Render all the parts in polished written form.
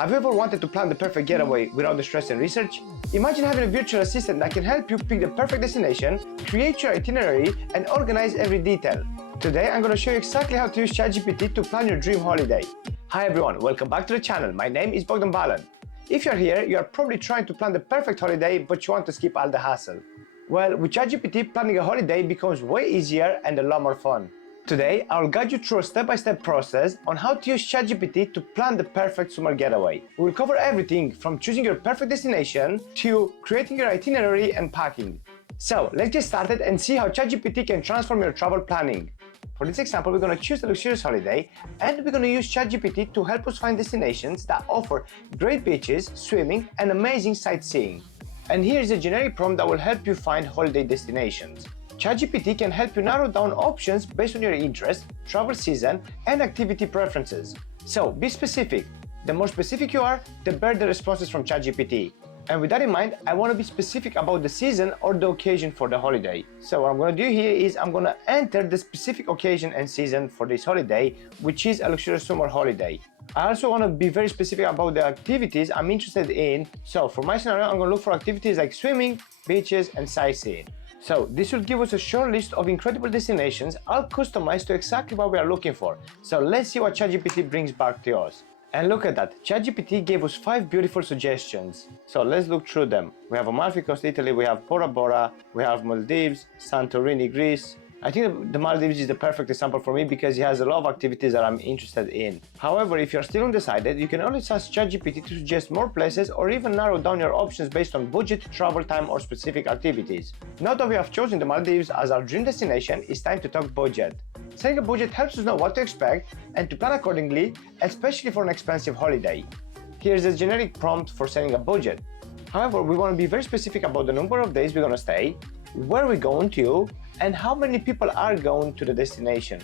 Have you ever wanted to plan the perfect getaway without the stress and research? Imagine having a virtual assistant that can help you pick the perfect destination, create your itinerary, and organize every detail. Today, I'm going to show you exactly how to use ChatGPT to plan your dream holiday. Hi everyone, welcome back to the channel. My name is Bogdan Balan. If you're here, you are probably trying to plan the perfect holiday, but you want to skip all the hassle. Well, with ChatGPT, planning a holiday becomes way easier and a lot more fun. Today, I'll guide you through a step-by-step process on how to use ChatGPT to plan the perfect summer getaway. We'll cover everything from choosing your perfect destination to creating your itinerary and packing. So, let's get started and see how ChatGPT can transform your travel planning. For this example, we're going to choose a luxurious holiday and we're going to use ChatGPT to help us find destinations that offer great beaches, swimming, and amazing sightseeing. And here's a generic prompt that will help you find holiday destinations. ChatGPT can help you narrow down options based on your interest, travel season, and activity preferences. So be specific. The more specific you are, the better the responses from ChatGPT. And with that in mind, I want to be specific about the season or the occasion for the holiday. So what I'm going to do here is I'm going to enter the specific occasion and season for this holiday, which is a luxurious summer holiday. I also want to be very specific about the activities I'm interested in. So for my scenario, I'm going to look for activities like swimming, beaches, and sightseeing. So this will give us a short list of incredible destinations, all customized to exactly what we are looking for. So let's see what ChatGPT brings back to us. And look at that, ChatGPT gave us 5 beautiful suggestions. So let's look through them. We have Amalfi Coast, Italy, we have Bora Bora, we have Maldives, Santorini, Greece. I think the Maldives is the perfect example for me because it has a lot of activities that I'm interested in. However, if you're still undecided, you can always ask ChatGPT to suggest more places or even narrow down your options based on budget, travel time, or specific activities. Now that we have chosen the Maldives as our dream destination, it's time to talk budget. Setting a budget helps us know what to expect and to plan accordingly, especially for an expensive holiday. Here's a generic prompt for setting a budget. However, we want to be very specific about the number of days we're going to stay, where we're going to, and how many people are going to the destination.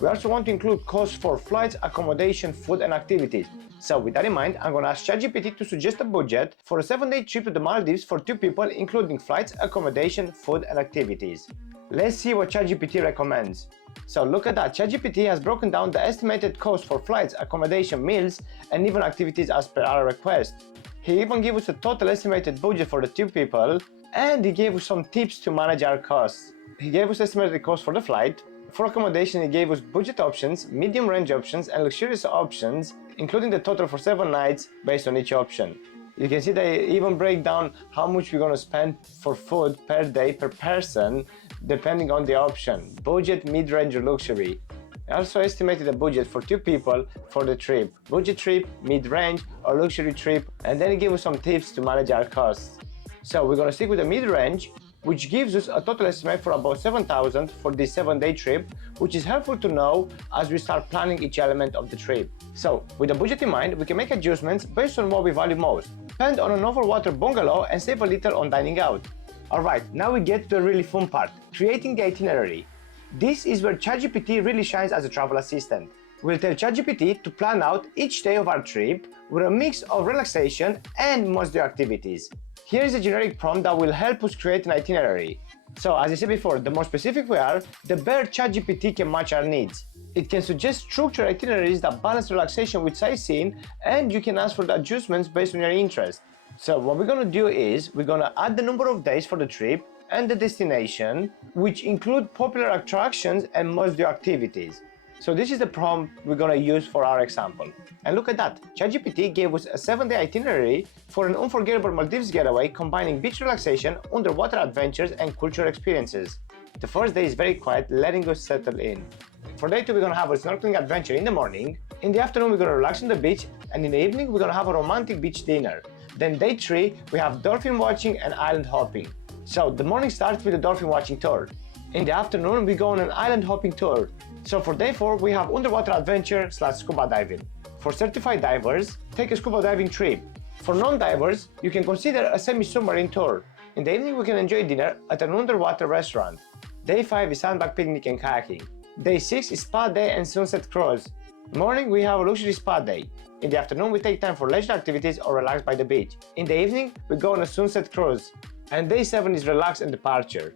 We also want to include costs for flights, accommodation, food, and activities. So with that in mind, I'm going to ask ChatGPT to suggest a budget for a 7-day trip to the Maldives for 2 people, including flights, accommodation, food, and activities. Let's see what ChatGPT recommends. So look at that, ChatGPT has broken down the estimated cost for flights, accommodation, meals, and even activities as per our request. He even gave us a total estimated budget for the 2 people, and he gave us some tips to manage our costs. He gave us estimated cost for the flight. For accommodation, he gave us budget options, medium range options, and luxurious options, including the total for 7 nights based on each option. You can see they even break down how much we're going to spend for food per day per person, depending on the option, budget, mid-range, or luxury. I also estimated a budget for 2 people for the trip, budget trip, mid-range, or luxury trip, and then he gave us some tips to manage our costs. So we're going to stick with the mid-range, which gives us a total estimate for about 7,000 for this 7-day trip, which is helpful to know as we start planning each element of the trip. So, with the budget in mind, we can make adjustments based on what we value most, spend on an overwater bungalow and save a little on dining out. Alright, now we get to the really fun part, creating the itinerary. This is where ChatGPT really shines as a travel assistant. We'll tell ChatGPT to plan out each day of our trip with a mix of relaxation and must-do activities. Here is a generic prompt that will help us create an itinerary. So as I said before, the more specific we are, the better ChatGPT can match our needs. It can suggest structured itineraries that balance relaxation with sightseeing, and you can ask for the adjustments based on your interest. So what we're going to do is we're going to add the number of days for the trip and the destination, which include popular attractions and must-do activities. So this is the prompt we're going to use for our example. And look at that, ChatGPT gave us a 7-day itinerary for an unforgettable Maldives getaway combining beach relaxation, underwater adventures, and cultural experiences. The first day is very quiet, letting us settle in. For day 2, we're going to have a snorkeling adventure in the morning. In the afternoon, we're going to relax on the beach, and in the evening, we're going to have a romantic beach dinner. Then day 3, we have dolphin watching and island hopping. So the morning starts with a dolphin watching tour. In the afternoon, we go on an island hopping tour. So for day 4, we have underwater adventure / scuba diving. For certified divers, take a scuba diving trip. For non-divers, you can consider a semi-submarine tour. In the evening, we can enjoy dinner at an underwater restaurant. Day 5 is sandbag picnic and kayaking. Day 6 is spa day and sunset cruise. Morning, we have a luxury spa day. In the afternoon, we take time for leisure activities or relax by the beach. In the evening, we go on a sunset cruise. And day 7 is relax and departure.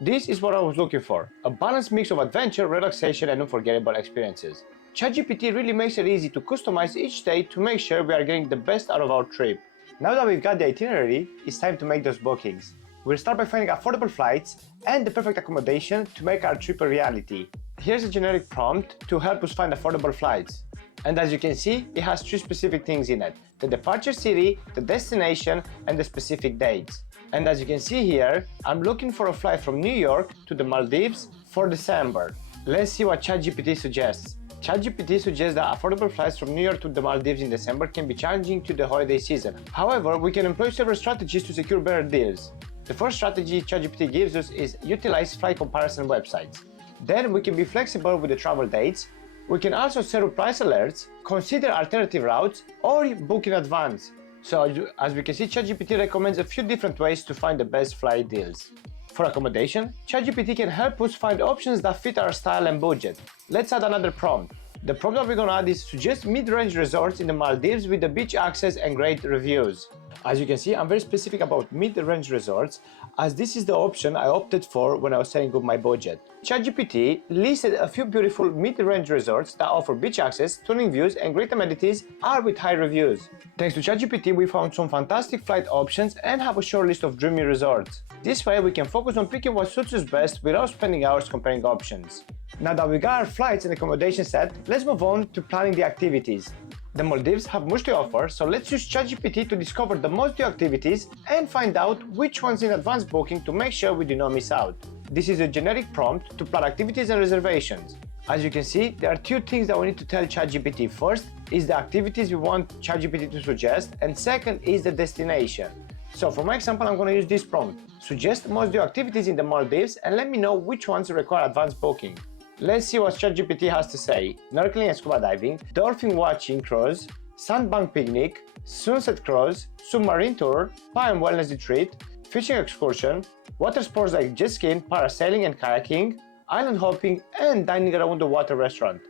This is what I was looking for, a balanced mix of adventure, relaxation, and unforgettable experiences. ChatGPT really makes it easy to customize each day to make sure we are getting the best out of our trip. Now that we've got the itinerary, it's time to make those bookings. We'll start by finding affordable flights and the perfect accommodation to make our trip a reality. Here's a generic prompt to help us find affordable flights. And as you can see, it has three specific things in it: the departure city, the destination, and the specific dates. And as you can see here, I'm looking for a flight from New York to the Maldives for December. Let's see what ChatGPT suggests. ChatGPT suggests that affordable flights from New York to the Maldives in December can be challenging to the holiday season. However, we can employ several strategies to secure better deals. The first strategy ChatGPT gives us is utilize flight comparison websites. Then we can be flexible with the travel dates. We can also set up price alerts, consider alternative routes, or book in advance. So as we can see, ChatGPT recommends a few different ways to find the best flight deals. For accommodation, ChatGPT can help us find options that fit our style and budget. Let's add another prompt. The prompt that we're gonna add is suggest mid-range resorts in the Maldives with the beach access and great reviews. As you can see, I'm very specific about mid-range resorts, as this is the option I opted for when I was setting up my budget. ChatGPT listed a few beautiful mid-range resorts that offer beach access, stunning views, and great amenities, all with high reviews. Thanks to ChatGPT, we found some fantastic flight options and have a short list of dreamy resorts. This way, we can focus on picking what suits us best without spending hours comparing options. Now that we got our flights and accommodation set, let's move on to planning the activities. The Maldives have much to offer, so let's use ChatGPT to discover the most new activities and find out which ones in advance booking to make sure we do not miss out. This is a generic prompt to plan activities and reservations. As you can see, there are two things that we need to tell ChatGPT. First is the activities we want ChatGPT to suggest, and second is the destination. So for my example, I'm going to use this prompt. Suggest most new activities in the Maldives and let me know which ones require advance booking. Let's see what ChatGPT has to say. Snorkeling and scuba diving, dolphin watching cruise, sandbank picnic, sunset cruise, submarine tour, spa and wellness retreat, fishing excursion, water sports like jet skiing, parasailing and kayaking, island hopping, and dining around the water restaurant.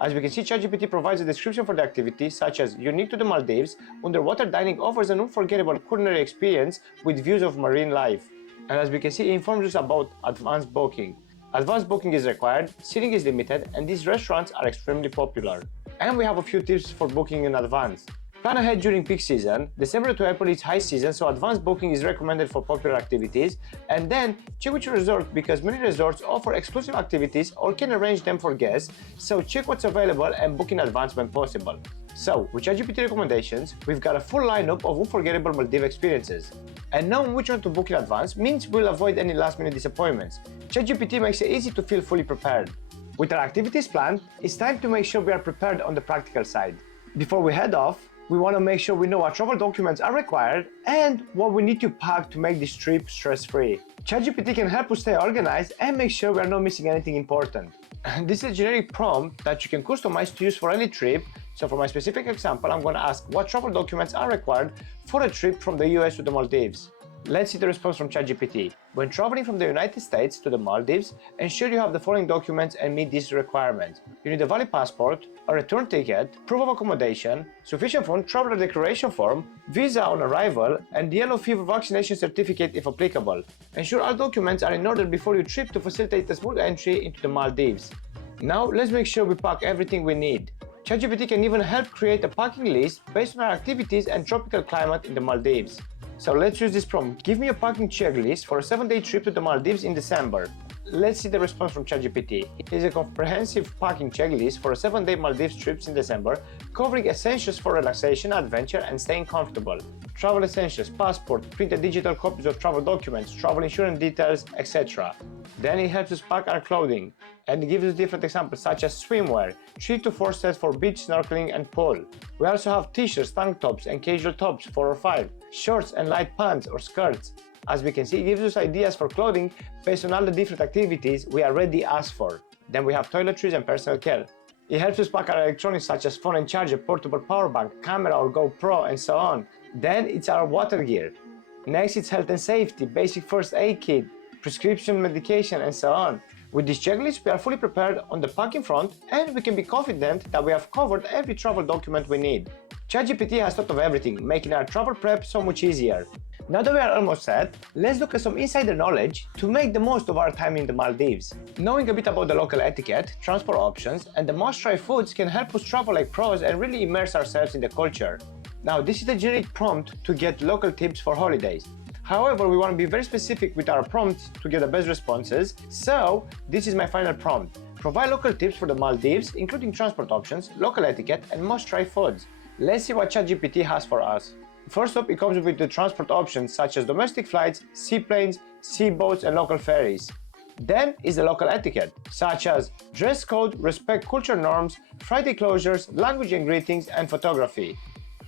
As we can see, ChatGPT provides a description for the activity, such as unique to the Maldives, underwater dining offers an unforgettable culinary experience with views of marine life. And as we can see, it informs us about advanced booking. Advanced booking is required, seating is limited, and these restaurants are extremely popular. And we have a few tips for booking in advance. Plan ahead during peak season. December to April is high season, so advanced booking is recommended for popular activities. And then check with your resort, because many resorts offer exclusive activities or can arrange them for guests, so check what's available and book in advance when possible. So, with ChatGPT recommendations, we've got a full lineup of unforgettable Maldives experiences. And knowing which one to book in advance means we'll avoid any last-minute disappointments. ChatGPT makes it easy to feel fully prepared. With our activities planned, it's time to make sure we are prepared on the practical side. Before we head off, we want to make sure we know what travel documents are required and what we need to pack to make this trip stress-free. ChatGPT can help us stay organized and make sure we are not missing anything important. This is a generic prompt that you can customize to use for any trip. So for my specific example, I'm going to ask what travel documents are required for a trip from the US to the Maldives. Let's see the response from ChatGPT. When traveling from the United States to the Maldives, ensure you have the following documents and meet these requirements. You need a valid passport, a return ticket, proof of accommodation, sufficient funds, traveler declaration form, visa on arrival, and the yellow fever vaccination certificate if applicable. Ensure all documents are in order before your trip to facilitate a smooth entry into the Maldives. Now let's make sure we pack everything we need. ChatGPT can even help create a packing list based on our activities and tropical climate in the Maldives. So let's use this prompt. Give me a packing checklist for a 7-day trip to the Maldives in December. Let's see the response from ChatGPT. It is a comprehensive packing checklist for a 7-day Maldives trips in December, covering essentials for relaxation, adventure, and staying comfortable. Travel essentials, passport, printed digital copies of travel documents, travel insurance details, etc. Then it helps us pack our clothing, and it gives us different examples such as swimwear, 3 to 4 sets for beach snorkeling and pool. We also have t-shirts, tank tops, and casual tops 4 or 5, shorts and light pants or skirts. As we can see, it gives us ideas for clothing based on all the different activities we already asked for. Then we have toiletries and personal care. It helps us pack our electronics such as phone and charger, portable power bank, camera or GoPro, and so on. Then it's our water gear. Next, it's health and safety, basic first aid kit, prescription medication, and so on. With this checklist, we are fully prepared on the packing front, and we can be confident that we have covered every travel document we need. ChatGPT has thought of everything, making our travel prep so much easier. Now that we are almost set, let's look at some insider knowledge to make the most of our time in the Maldives. Knowing a bit about the local etiquette, transport options, and the must-try foods can help us travel like pros and really immerse ourselves in the culture. Now, this is the generic prompt to get local tips for holidays. However, we want to be very specific with our prompts to get the best responses, so this is my final prompt. Provide local tips for the Maldives, including transport options, local etiquette, and must-try foods. Let's see what ChatGPT has for us. First up, it comes with the transport options such as domestic flights, seaplanes, sea boats, and local ferries. Then is the local etiquette, such as dress code, respect culture norms, Friday closures, language and greetings, and photography.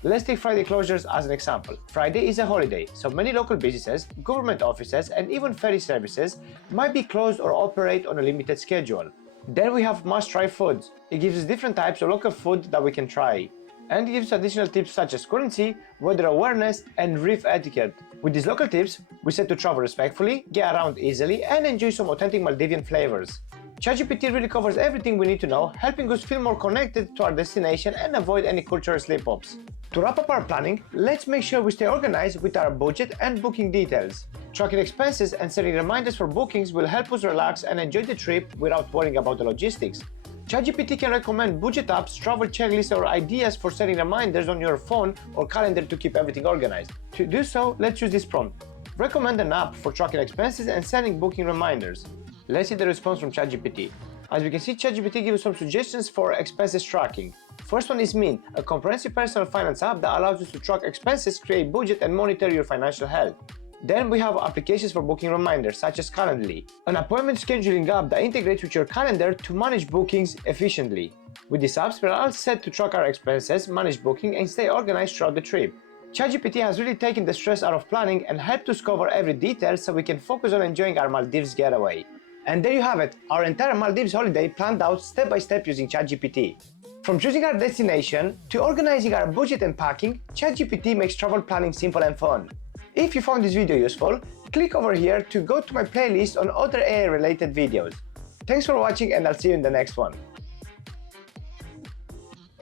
Let's take Friday closures as an example. Friday is a holiday, so many local businesses, government offices, and even ferry services might be closed or operate on a limited schedule. Then we have must-try foods. It gives us different types of local food that we can try. And it gives additional tips such as currency, weather awareness, and reef etiquette. With these local tips, we set to travel respectfully, get around easily, and enjoy some authentic Maldivian flavors. ChatGPT really covers everything we need to know, helping us feel more connected to our destination and avoid any cultural slip-ups. To wrap up our planning, let's make sure we stay organized with our budget and booking details. Tracking expenses and setting reminders for bookings will help us relax and enjoy the trip without worrying about the logistics. ChatGPT can recommend budget apps, travel checklists, or ideas for setting reminders on your phone or calendar to keep everything organized. To do so, let's use this prompt. Recommend an app for tracking expenses and sending booking reminders. Let's see the response from ChatGPT. As we can see, ChatGPT gives some suggestions for expenses tracking. First one is Mint, a comprehensive personal finance app that allows you to track expenses, create budget, and monitor your financial health. Then we have applications for booking reminders such as Calendly, an appointment scheduling app that integrates with your calendar to manage bookings efficiently. With these apps, we're all set to track our expenses, manage booking, and stay organized throughout the trip. ChatGPT has really taken the stress out of planning and helped us cover every detail so we can focus on enjoying our Maldives getaway. And there you have it, our entire Maldives holiday planned out step by step using ChatGPT. From choosing our destination to organizing our budget and packing, ChatGPT makes travel planning simple and fun. If you found this video useful, click over here to go to my playlist on other AI-related videos. Thanks for watching, and I'll see you in the next one.